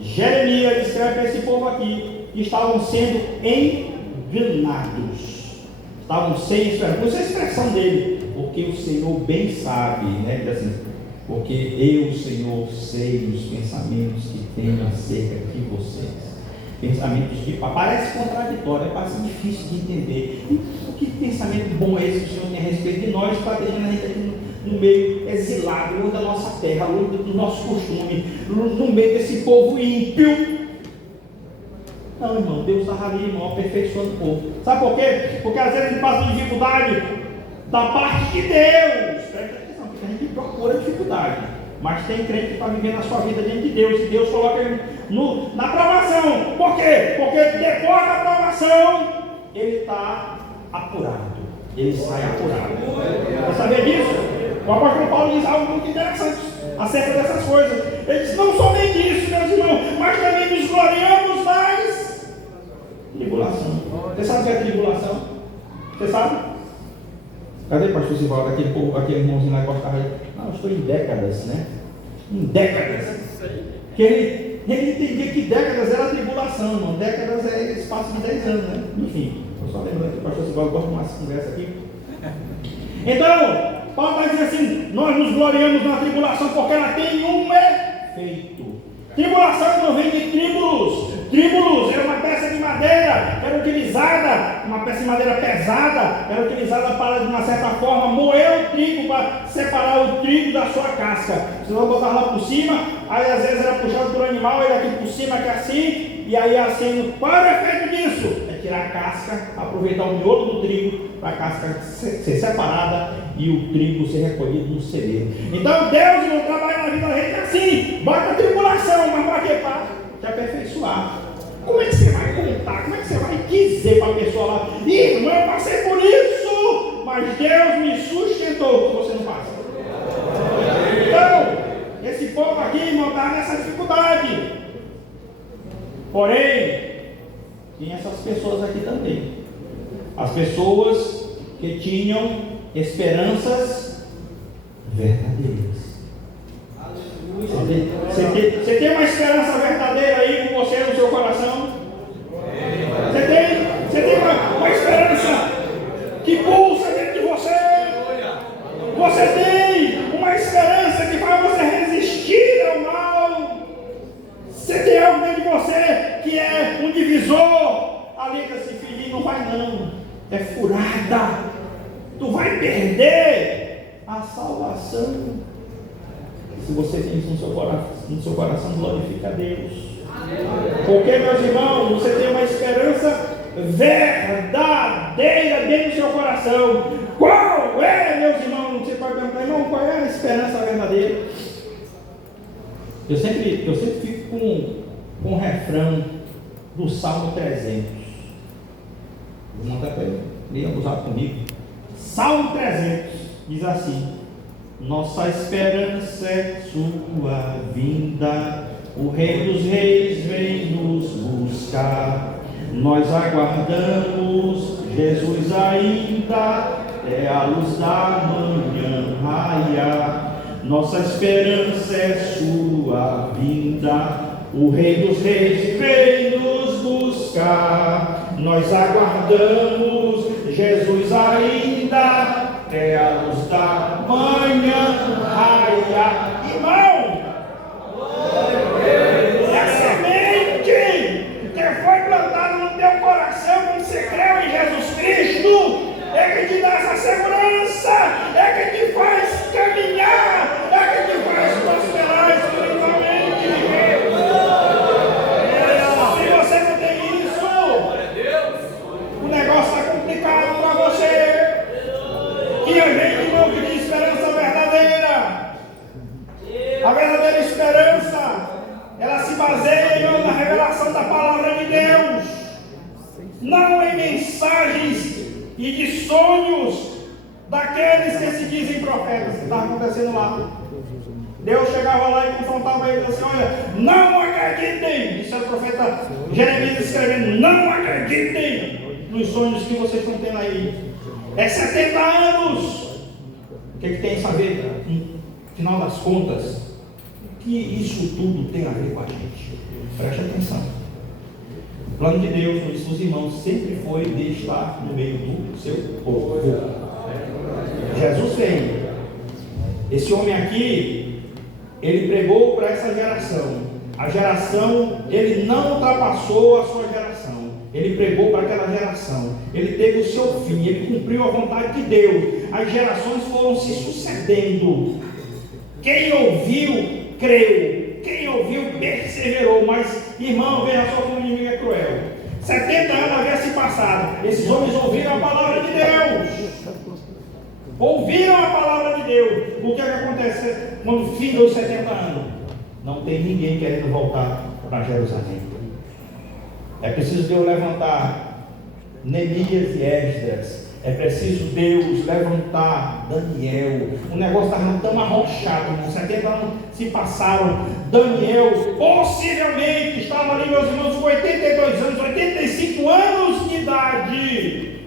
Jeremias escreve para esse povo aqui que estavam sendo enganados. Estavam sem esperança. Não sei a expressão dele, porque o Senhor bem sabe, né? Diz assim: porque eu, Senhor, sei os pensamentos que tenho acerca de vocês. Pensamentos de paz. Parece contraditório, parece difícil de entender. E que pensamento bom é esse que o Senhor tem a respeito de nós, para deixando a gente aqui no meio exilado, longe da nossa terra, longe do nosso costume, no meio desse povo ímpio? Não, irmão, Deus está ali, irmão, aperfeiçoando o povo. Sabe por quê? Porque às vezes a gente passa dificuldade da parte de Deus. Presta atenção, porque a gente procura dificuldade. Mas tem crente que está vivendo a sua vida diante de Deus, e Deus coloca ele na provação. Por quê? Porque depois da provação, ele está apurado. Ele sai apurado. Você saber disso? O apóstolo Paulo diz algo muito interessante acerca dessas coisas. Ele diz: não somente isso, meus irmãos, mas também nos gloriamos mais tribulação. Você sabe o que é tribulação? Você sabe? Cadê o pastor Sivaldo? Aquele povo, aquele irmãozinho lá que gostava de... Não, eu estou em décadas, né? Em décadas. Que ele entendia que décadas era tribulação, irmão. Décadas é espaço de 10 anos, né? Enfim, eu só lembro que o pastor Sivaldo gosta mais dessa conversa aqui. Então, Paulo vai dizer assim: nós nos gloriamos na tribulação porque ela tem um efeito. Tribulação não vem de tríbulos. Tríbulos era uma peça de madeira, era utilizada, uma peça de madeira pesada, era utilizada para, de uma certa forma, moer o trigo, para separar o trigo da sua casca. Você vai botar lá por cima, aí às vezes era puxado por animal, ele aqui por cima, aqui assim, e aí assim, qual é o efeito disso? É tirar a casca, aproveitar o miolo do trigo, para a casca ser separada e o trigo ser recolhido no celeiro. Então Deus não trabalha na vida da gente assim, bota a tribulação, mas para quê? Para te aperfeiçoar. Como é que você vai contar? Como é que você vai dizer para a pessoa lá: irmão, eu passei por isso, mas Deus me sustentou? Que você não passa. Então, esse povo aqui, irmão, está nessa dificuldade. Porém, tem essas pessoas aqui também. As pessoas que tinham esperanças verdadeiras. Você tem uma esperança verdadeira aí com você no seu coração? Você tem uma esperança que pulsa dentro de você? Você tem uma esperança que faz você resistir ao mal? Você tem algo dentro de você que é um divisor? Ali que esse filhinho não vai não, é furada. Tu vai perder a salvação. Se você tem isso no seu coração, glorifica a Deus. Porque, meus irmãos, você tem uma esperança verdadeira dentro do seu coração. Qual é, meus irmãos? Você pode perguntar, irmão, qual é a esperança verdadeira? Eu sempre fico com o refrão do Salmo 300. Vou mandar para ele, leia usado comigo. Salmo 300 diz assim: nossa esperança é sua vinda, o Rei dos Reis vem nos buscar. Nós aguardamos Jesus ainda, até a luz da manhã raiar. Nossa esperança é sua vinda, o Rei dos Reis vem nos buscar. Nós aguardamos Jesus ainda, até a luz da manhã raiar. Irmão, é a semente que foi plantada no teu coração quando você creu em Jesus Cristo, é que te dá essa segurança, é que te faz caminhar, é que te faz prosperar espiritualmente. Se você não tem isso, o negócio está complicado para você. Que a gente não tem esperança verdadeira. A verdadeira esperança, ela se baseia na revelação da palavra de Deus, não em mensagens e de sonhos daqueles que se dizem profetas, que está acontecendo lá. Deus chegava lá e confrontava eles assim: olha, não acreditem. Isso é o profeta Jeremias escrevendo: não acreditem nos sonhos que vocês estão tendo aí. É 70 anos. O que tem isso a ver? No final das contas, o que isso tudo tem a ver com a gente? Preste atenção. O plano de Deus, como disse os irmãos, sempre foi de estar no meio do seu povo. Jesus vem. Esse homem aqui, ele pregou para essa geração. A geração, ele não ultrapassou a sua geração. Ele pregou para aquela geração. Ele teve o seu fim. Ele cumpriu a vontade de Deus. As gerações foram se sucedendo. Quem ouviu, creu. Quem ouviu, perseverou. Mas, irmão, veja só como o inimigo é cruel. 70 anos havia se passado. Esses homens ouviram a palavra de Deus. Ouviram a palavra de Deus. O que é que acontece quando finda os 70 anos? Não tem ninguém querendo voltar para Jerusalém. É preciso Deus levantar Neemias e Esdras. É preciso Deus levantar Daniel. O negócio estava tão arrochado, 70 anos se passaram. Daniel possivelmente estava ali, meus irmãos, com 82 anos, 85 anos de idade.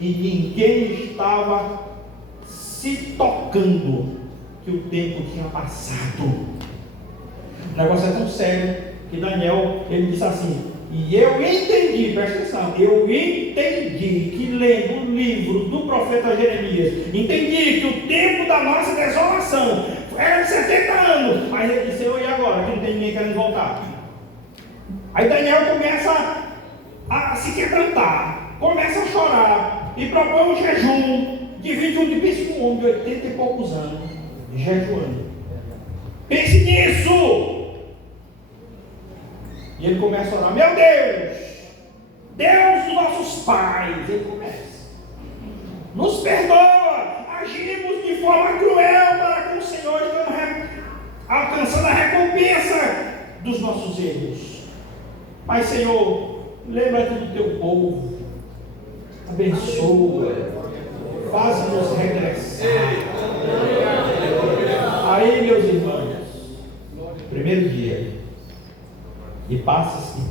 E ninguém estava se tocando que o tempo tinha passado. O negócio é tão sério que Daniel, ele disse assim: e eu entendi, presta atenção, eu entendi que lendo o livro do profeta Jeremias, entendi que o tempo da nossa desolação era de 70 anos, mas ele disse: e agora, que não tem ninguém querendo voltar? Aí Daniel começa a se quebrantar, começa a chorar, e propõe um jejum, divide um de pensa com um homem de 80 e poucos anos, jejuando. Pense nisso! E ele começa a orar: meu Deus, Deus dos nossos pais, ele começa, nos perdoa, agimos de forma cruel para com o Senhor, estamos alcançando a recompensa dos nossos erros. Mas, Senhor, lembra-te do teu povo, abençoa, faz-nos regressar. Aí, meus irmãos, primeiro dia, e passam-se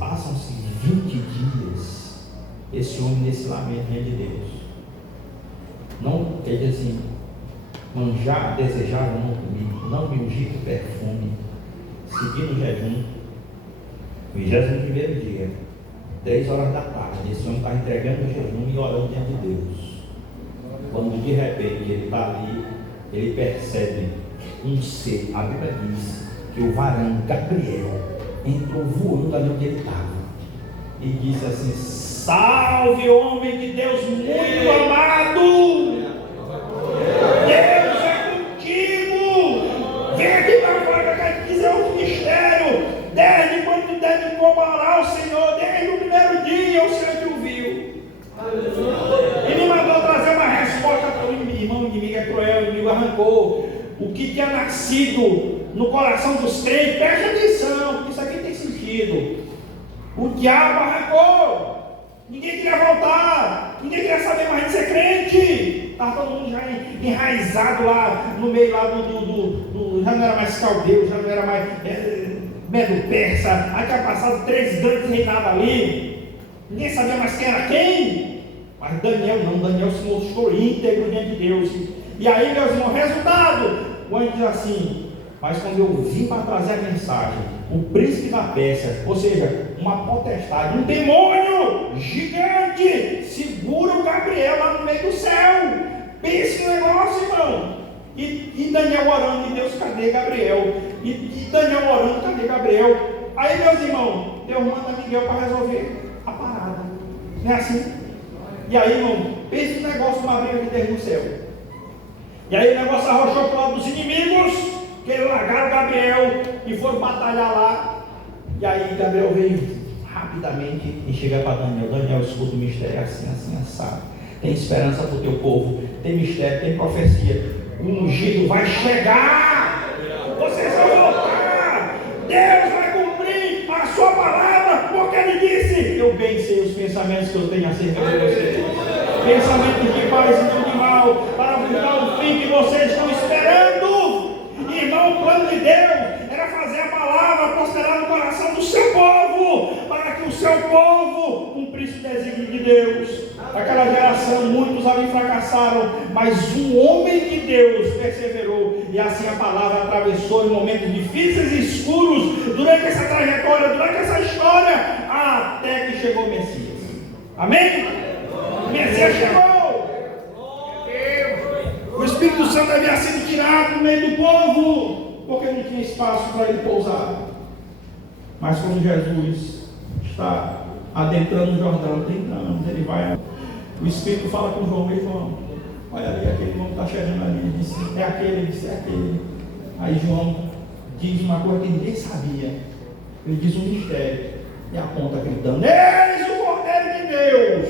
20 dias, esse homem nesse lamento diante de Deus. Não, quer dizer assim, manjar, desejar não comigo, não me ungir com perfume, seguir no jejum, 21º dia, 3 horas da tarde, esse homem está entregando o jejum e orando diante de Deus. Quando de repente ele está ali, ele percebe um ser, a Bíblia diz que o varão Gabriel entrou voando ali onde ele estava e disse assim: salve, homem de Deus muito amado, Deus é contigo, vem aqui para fora que eu dizer outro mistério. Desde quando tu dedicou para orar ao Senhor, desde o primeiro dia o Senhor te ouviu e me mandou trazer uma resposta para o irmão. O inimigo é cruel, o inimigo arrancou o que tinha nascido no coração dos crentes. Preste atenção, porque isso aqui tem sentido. O diabo arrancou, ninguém queria voltar, ninguém queria saber mais de ser crente. Estava todo mundo já enraizado lá no meio lá do já não era mais caldeu, já não era mais Medo Persa. Aí tinha passado 3 grandes reinados ali, ninguém sabia mais quem era quem. Mas Daniel não, Daniel se mostrou íntegro diante de Deus. E aí, meus irmãos, resultado, o anjo diz assim: mas quando eu vim para trazer a mensagem, o príncipe da Pérsia, ou seja, uma potestade, um demônio gigante, segura o Gabriel lá no meio do céu. Pense no negócio, irmão. E Daniel orando, e Deus, cadê Gabriel? E Daniel orando, cadê Gabriel? Aí, meus irmãos, Deus manda Miguel para resolver a parada. Não é assim? E aí, irmão, pense no negócio, uma briga que teve no céu. E aí o negócio arrochou para o lado dos inimigos, que eles largaram Gabriel e foram batalhar lá. E aí Gabriel veio rapidamente e chega para Daniel: Daniel, escuta o mistério, assim, assim, assado. Tem esperança para o teu povo, tem mistério, tem profecia. O ungido vai chegar, vocês vão voltar, Deus vai cumprir a sua palavra, porque ele disse: eu bem sei os pensamentos que eu tenho acerca de vocês, pensamentos de paz e não de mal, para vos dar o fim que vocês estão esperando. Irmão, o plano de Deus era fazer a palavra prosperar no coração do seu povo, para que o seu povo cumprisse o desígnio de Deus. Aquela geração, muitos ali fracassaram, mas um homem de Deus perseverou, e assim a palavra atravessou em momentos difíceis e escuros, durante essa trajetória, durante essa história, até que chegou o Messias. Amém? O Messias chegou. O Espírito Santo havia sido tirado do meio do povo, porque não tinha espaço para ele pousar. Mas quando Jesus está adentrando o Jordão, 30 anos, ele vai, o Espírito fala com João: João, olha ali, aquele irmão está chegando ali. Ele disse: é aquele, ele disse: é aquele. Aí João diz uma coisa que ninguém sabia, ele diz um mistério e aponta gritando: eis o Cordeiro de Deus,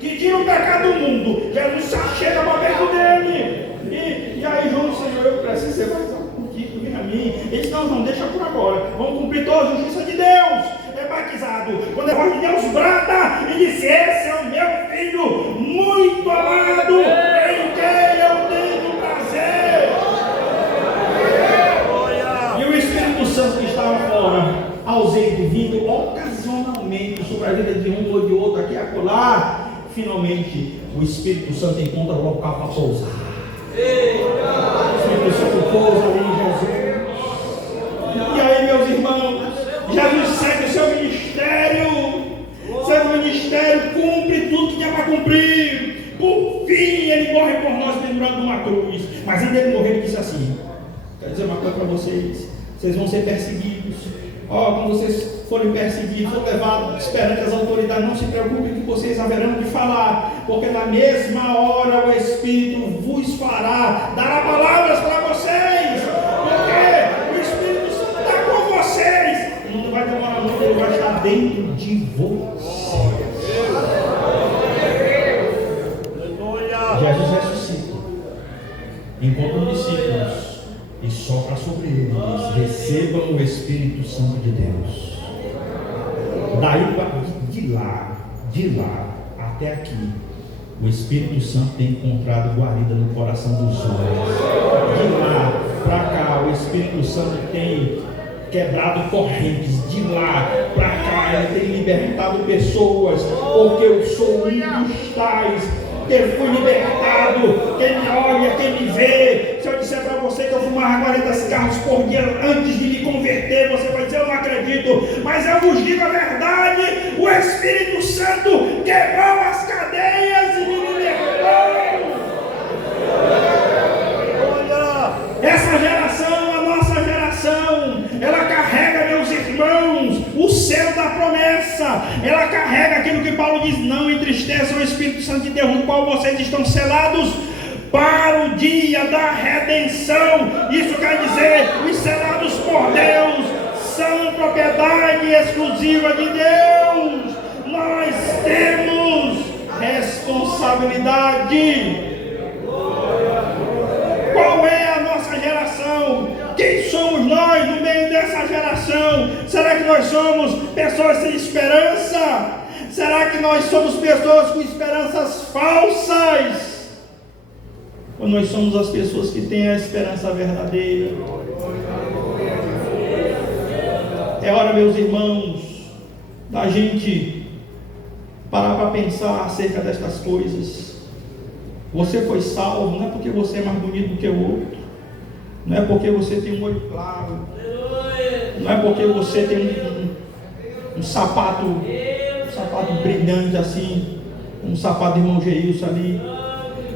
que tira o pecado do mundo. Jesus chega para perto dele. E aí João disse: Senhor, eu preciso ser mais contigo, vem a mim. Ele disse: não, deixa por agora, vamos cumprir toda a justiça de Deus. É batizado, quando a voz de Deus brada e disse: esse é o meu filho muito amado, em quem eu tenho prazer. E o Espírito Santo que estava fora, ausente, vindo ocasionalmente sobre a vida de um ou de outro, aqui e acolá, finalmente o Espírito Santo encontra o local para pousar. O Espírito Santo pousa ali em Jesus. E aí, meus irmãos, Jesus segue o seu ministério. Seu ministério cumpre tudo que tinha para cumprir. Por fim, ele morre por nós pendurado numa cruz. Mas ainda ele morreu, ele disse assim: quero dizer uma coisa para vocês: vocês vão ser perseguidos. Quando vocês forem perseguidos, ou levados perante as autoridades, não se preocupem que vocês haverão de falar, porque na mesma hora o Espírito vos fará, dará palavras para vocês, porque o Espírito Santo está com vocês. Não vai demorar muito, ele vai estar dentro de vocês. Jesus ressuscita, encontra os discípulos e sopra sobre eles: recebam o Espírito Santo de Deus. Daí de lá até aqui, o Espírito Santo tem encontrado guarida no coração dos homens. De lá para cá, o Espírito Santo tem quebrado correntes. De lá para cá, ele tem libertado pessoas, porque eu sou um dos tais. que fui libertado, quem me olha, quem me vê. Se eu disser para você que eu fumava 40 cigarros por dia antes de me converter, você vai dizer, eu não acredito, mas eu vos digo a verdade, o Espírito Santo quebrou as cadeias e me libertou. Essa geração, a nossa geração, ela carrega, meus irmãos, o selo da promessa. Ela carrega aquilo que Paulo diz: não entristeçam o Espírito Santo de Deus, no qual vocês estão selados para o dia da redenção. Isso quer dizer, os selados por Deus são propriedade exclusiva de Deus. Nós temos responsabilidade. Qual é a nossa geração? Quem somos nós no meio dessa geração? Será que nós somos pessoas sem esperança? Será que nós somos pessoas com esperanças falsas? Ou nós somos as pessoas que têm a esperança verdadeira? É hora, meus irmãos, da gente parar para pensar acerca destas coisas. Você foi salvo, não é porque você é mais bonito do que o outro, não é porque você tem um olho claro, não é porque você tem um sapato brilhante assim, um sapato de irmão Geilson ali,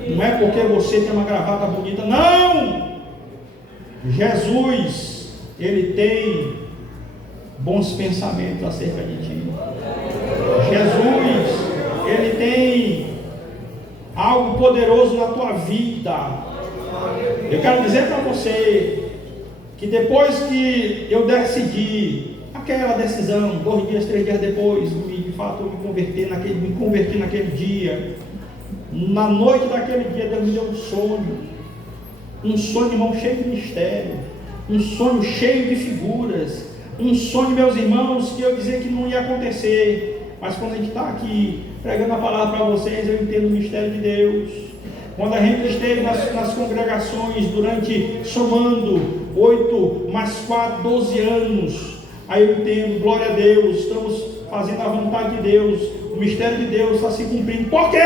não é porque você tem uma gravata bonita, não! Jesus, Ele tem bons pensamentos acerca de ti. Jesus, Ele tem algo poderoso na tua vida. Eu quero dizer para você que depois que eu decidi, aquela decisão, 2 dias, 3 dias depois, de fato eu me converti naquele dia, na noite daquele dia Deus me deu um sonho, irmão, cheio de mistério, um sonho cheio de figuras, um sonho, meus irmãos, que eu dizia que não ia acontecer, mas quando a gente está aqui pregando a palavra para vocês, eu entendo o mistério de Deus. Quando a gente esteve nas congregações somando 8 mais 4, 12 anos, aí eu entendo, glória a Deus, estamos fazendo a vontade de Deus, o mistério de Deus está se cumprindo. Por quê?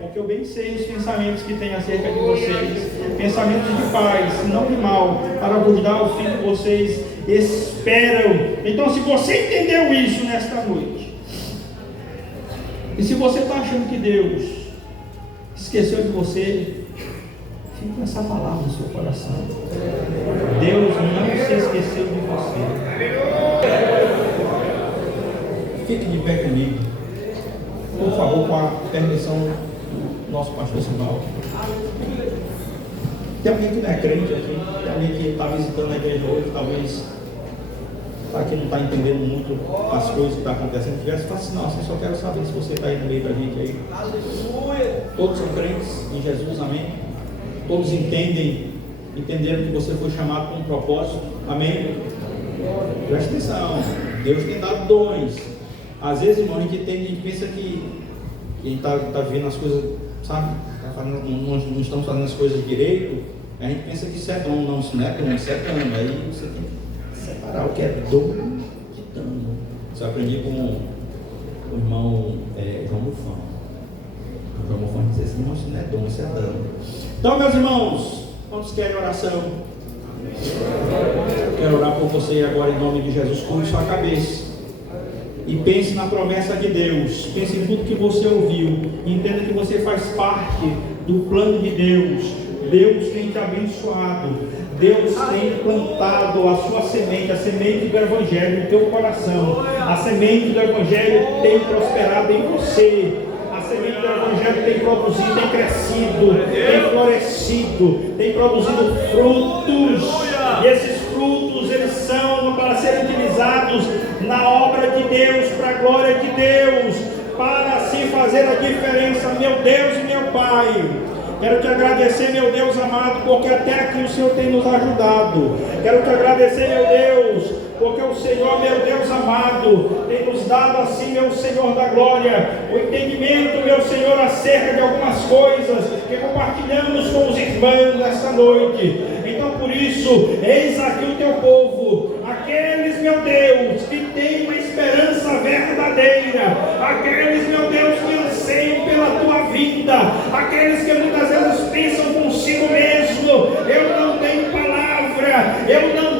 Porque eu bem sei os pensamentos que tem acerca de vocês, pensamentos de paz, não de mal, para vos dar o fim que vocês esperam. Então, se você entendeu isso nesta noite, e se você está achando que Deus esqueceu de você, fique com essa palavra no seu coração. Deus não se esqueceu de você. Fique de pé comigo, por favor, com a permissão do nosso pastor Simão. Tem alguém que não é crente aqui, tem alguém que está visitando a igreja hoje, talvez aqui não está entendendo muito as coisas que estão acontecendo. Tivesse fala assim, não, só quero saber se você está aí no meio da gente aí. Aleluia! Todos são crentes em Jesus, amém? Todos entenderam que você foi chamado com um propósito, amém? Presta atenção, Deus tem dado dons. Às vezes, irmão, a gente pensa que a gente está vivendo as coisas, sabe? Não estamos fazendo as coisas direito. A gente pensa que isso é dom, não, isso não é dom, isso é dano. Aí você tem que separar o que é dom de dano. Isso eu aprendi com o irmão João Mufão. O João Mufão disse assim, não, isso não é dom, isso é dano. Então, meus irmãos, quantos querem oração? Quero orar por você agora em nome de Jesus. Curve sua cabeça e pense na promessa de Deus. Pense em tudo que você ouviu. Entenda que você faz parte do plano de Deus. Deus tem te abençoado. Deus tem plantado a sua semente, a semente do Evangelho no teu coração. A semente do Evangelho tem prosperado em você. A semente do Evangelho tem produzido, tem crescido, tem florescido, tem produzido frutos. E esses frutos, eles são para serem utilizados na obra de Deus, para a glória de Deus, para assim fazer a diferença, meu Deus e meu Pai. Quero te agradecer, meu Deus amado, porque até aqui o Senhor tem nos ajudado. Quero te agradecer, meu Deus, porque o Senhor, meu Deus amado, tem nos dado assim, meu Senhor da glória, o entendimento, meu Senhor, acerca de algumas coisas que compartilhamos com os irmãos nesta noite. Então, por isso, eis aqui o teu povo, aqueles, meu Deus, que têm uma esperança verdadeira, aqueles, meu Deus, que anseiam pela tua vinda. vida, aqueles que muitas vezes pensam consigo mesmo: eu não tenho palavra, eu não